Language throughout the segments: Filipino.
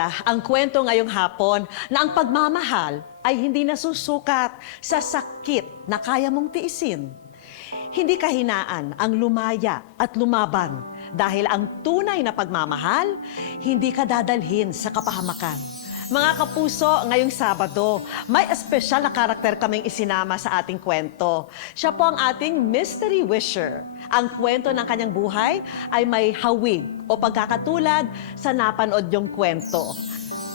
Ang kwento ngayong hapon na ang pagmamahal ay hindi nasusukat sa sakit na kaya mong tiisin. Hindi kahinaan ang lumaya at lumaban dahil ang tunay na pagmamahal hindi ka dadalhin sa kapahamakan. Mga kapuso, ngayong Sabado, may espesyal na karakter kaming isinama sa ating kwento. Siya po ang ating Mystery Wisher. Ang kwento ng kanyang buhay ay may hawig o pagkakatulad sa napanood yung kwento.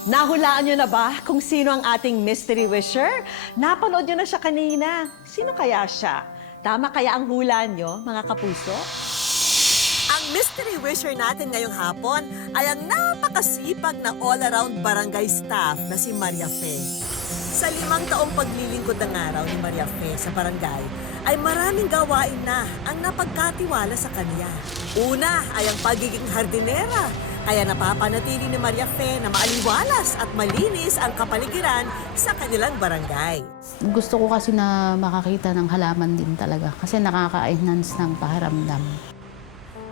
Nahulaan niyo na ba kung sino ang ating Mystery Wisher? Napanood niyo na siya kanina. Sino kaya siya? Tama kaya ang hula niyo, mga kapuso? Ang Mystery Wisher natin ngayong hapon ay ang napakasipag na all-around barangay staff na si Maria Fe. Sa 5 taong paglilingkod ng araw ni Maria Fe sa barangay, ay maraming gawain na ang napagkatiwala sa kanya. Una ay ang pagiging hardinera, kaya napapanatili ni Maria Fe na maaliwalas at malinis ang kapaligiran sa kanilang barangay. Gusto ko kasi na makakita ng halaman din talaga kasi nakaka-enhance ng pakiramdam.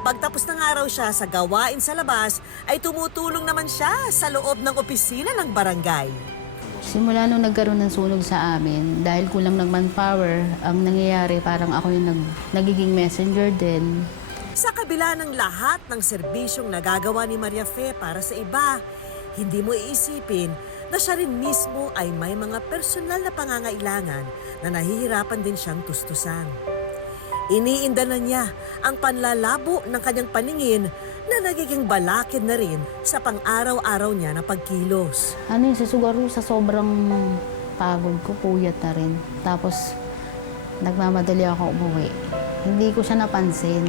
Pagtapos ng araw siya sa gawain sa labas, ay tumutulong naman siya sa loob ng opisina ng barangay. Simula nung nagkaroon ng sunog sa amin, dahil kulang ng manpower, ang nangyayari parang ako yung nagiging messenger din. Sa kabila ng lahat ng serbisyong nagagawa ni Maria Fe para sa iba, hindi mo iisipin na siya rin mismo ay may mga personal na pangangailangan na nahihirapan din siyang tustusan. Iniinda na niya ang panlalabo ng kanyang paningin na nagiging balakid na rin sa pang-araw-araw niya na pagkilos. Siguro sa sobrang pagod ko, puyat na rin. Tapos nagmamadali ako umuwi. Hindi ko siya napansin,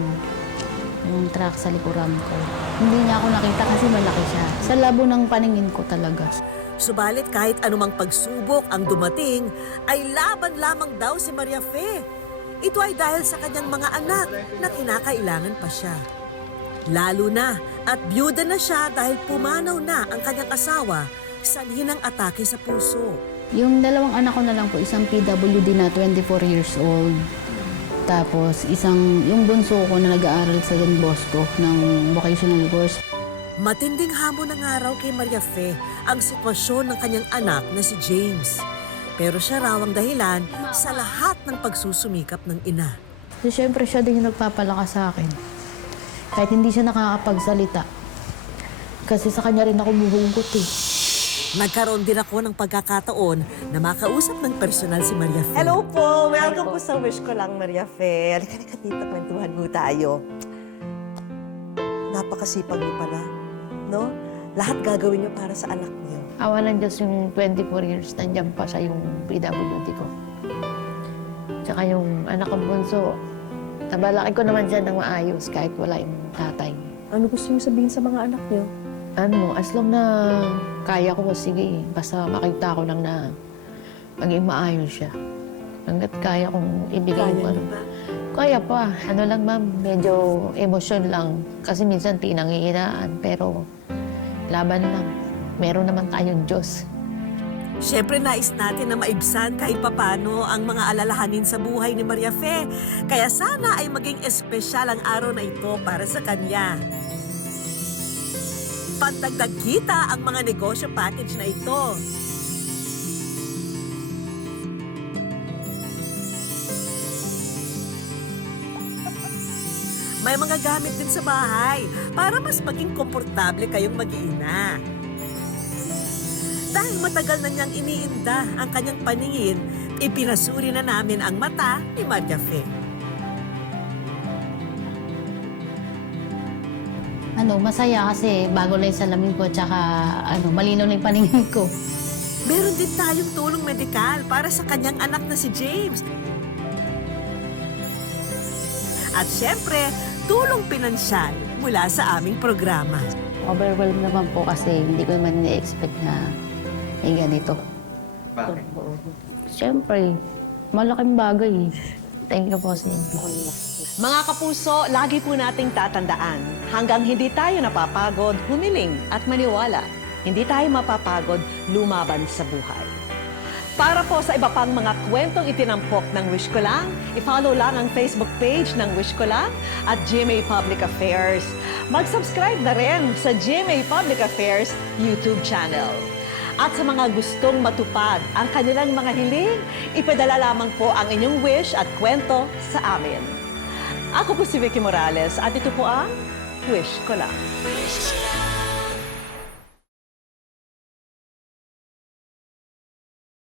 yung truck sa likuran ko. Hindi niya ako nakita kasi malaki siya. Sa labo ng paningin ko talaga. Subalit kahit anumang pagsubok ang dumating, ay laban lamang daw si Maria Fe. Ito ay dahil sa kanyang mga anak na kinakailangan pa siya. Lalo na at byuda na siya dahil pumanaw na ang kanyang asawa sa ng atake sa puso. Yung 2 anak ko na lang po, isang PWD na 24 years old. Tapos yung bunso ko na nag-aaral sa Don Bosco ng vocational course. Matinding hamon ng araw kay Maria Fe ang sitwasyon ng kanyang anak na si James. Pero siya raw ang dahilan sa lahat ng pagsusumikap ng ina. So, siyempre siya din yung nagpapalakas sa akin. Kahit hindi siya nakakapagsalita. Kasi sa kanya rin ako buhugot eh. Nagkaroon din ako ng pagkakataon na makausap ng personal si Maria Fe. Hello po! Welcome po sa Wish Ko Lang, Maria Fe. Halika na tita, kwentuhan mo tayo. Napakasipag mo pala, no? Lahat gagawin niyo para sa anak niyo. Awa ng Diyos yung 24 years, nandiyan pa siya yung PWD ko. Tsaka yung anak kong bunso, nabalaki ko naman siya ng maayos kahit wala yung tatay. Ano gusto niyo sabihin sa mga anak niyo? As long na kaya ko, sige. Basta makita ko lang na maging maayos siya. Hanggat kaya kong ibigay yung ano. Kaya pa. Ano lang ma'am, medyo emosyon lang. Kasi minsan pinangihinaan, pero laban lang. Meron naman tayong Diyos. Siyempre, nais natin na maibsan kahit papano ang mga alalahanin sa buhay ni Maria Fe. Kaya sana ay maging espesyal ang araw na ito para sa kanya. Pandagdag kita ang mga negosyo package na ito. May mga gamit din sa bahay para mas maging komportable kayong mag-iina. Dahil matagal na niyang iniinda ang kanyang paningin, ipinasuri na namin ang mata ni Maria Fe. Masaya kasi bago na yung salamin ko, tsaka malinaw na yung paningin ko. Meron din tayong tulong medikal para sa kanyang anak na si James. At syempre, tulong pinansyal mula sa aming programa. Overwhelmed naman po kasi hindi ko naman na-expect na may ganito. Bakit? Siyempre, malaking bagay. Thank you po sa inyo. Mga kapuso, lagi po nating tatandaan, hanggang hindi tayo napapagod, humiling at maniwala, hindi tayo mapapagod lumaban sa buhay. Para po sa iba pang mga kwentong itinampok ng Wish Ko Lang, i-follow lang ang Facebook page ng Wish Ko Lang at GMA Public Affairs. Mag-subscribe na rin sa GMA Public Affairs YouTube channel. At sa mga gustong matupad ang kanilang mga hiling, ipadala lamang po ang inyong wish at kwento sa amin. Ako po si Vicky Morales at ito po ang Wish Ko Lang. Wish ko lang.